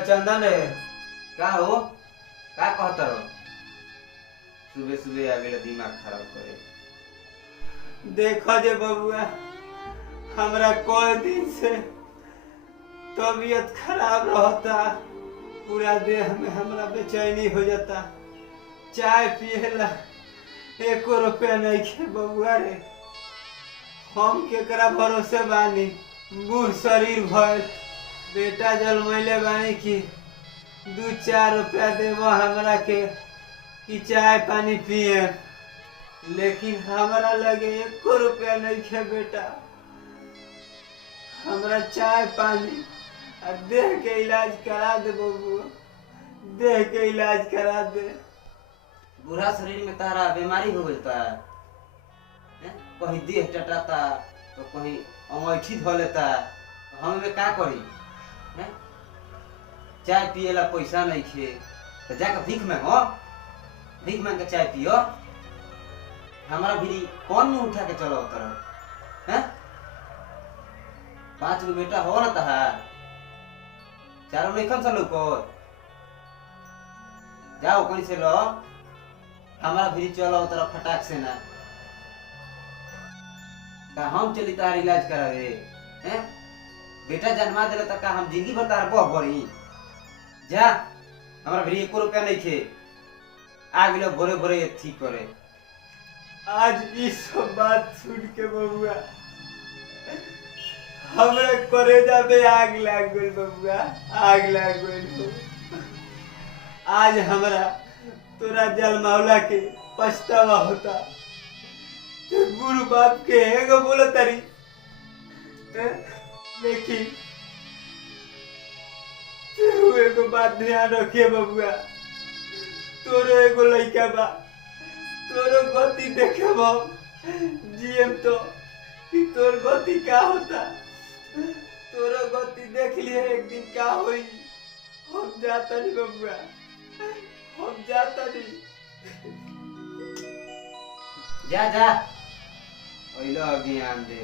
चंदन रे का हो का कहता रहो सुबह सुबह आगे दिमाग खराब करे। देखो जे बबुआ हमरा कोई दिन से तबीयत खराब रहता, पूरा देह में हमरा बेचैनी हो जाता। चाय पिएला एको रुपया नहीं खे बबुआ रे। हम केकरा भरोसे बानी, बूढ़ शरीर भइल, बेटा जन्मैले बानी कि 2-4 रुपया देव हमरा के कि चाय पानी पिए, लेकिन हमरा लगे एको रुपया नहीं खे बेटा। हमरा चाय पानी आ देह के इलाज करा दे बबुआ, देह के इलाज करा दे। बूढ़ा शरीर में तारा बीमारी हो जाता है, कहीं देह टटाता तो कहीं अंगैठी धो लेता, तो हम में का करी है? चाय पिएला पैसा नहीं खे तो जाकर भीख मांगो, भीख मांग के चाय पियो। हमारा भी कौन मुंह उठा के चलो तरह है? 5 गो बेटा हो ना है, चारों लेखन से लोग जाओ कहीं से लो, हमारा भी चलो तरह फटाक से ना का हम चली तार इलाज करावे हैं? बेटा जन्मा दिला तक का हम जिंदगी भर तार बह भरी जा। हमारा भी 1 रुपया नहीं थे, आ गए भोरे भोरे ठीक करे। आज ये सब बात सुन के बबुआ हमरा करेजा में आग लाग गइल बबुआ, आग लाग गइल। आज हमरा तोरा जन्मावला के पछतावा होता। ते गुरु बाप के एगो बोलो तारी, लेकिन तू एगो बात ध्यान रखिए बबुआ, तोरो एगो लइका बा, तोरो गति देखे जीएम तो कि तोर गति का होता। तोरो गति देख लिए एक दिन का होई। हम जाता नहीं बबुआ, हम जाता नहीं। जा जा ओइलो ज्ञान दे।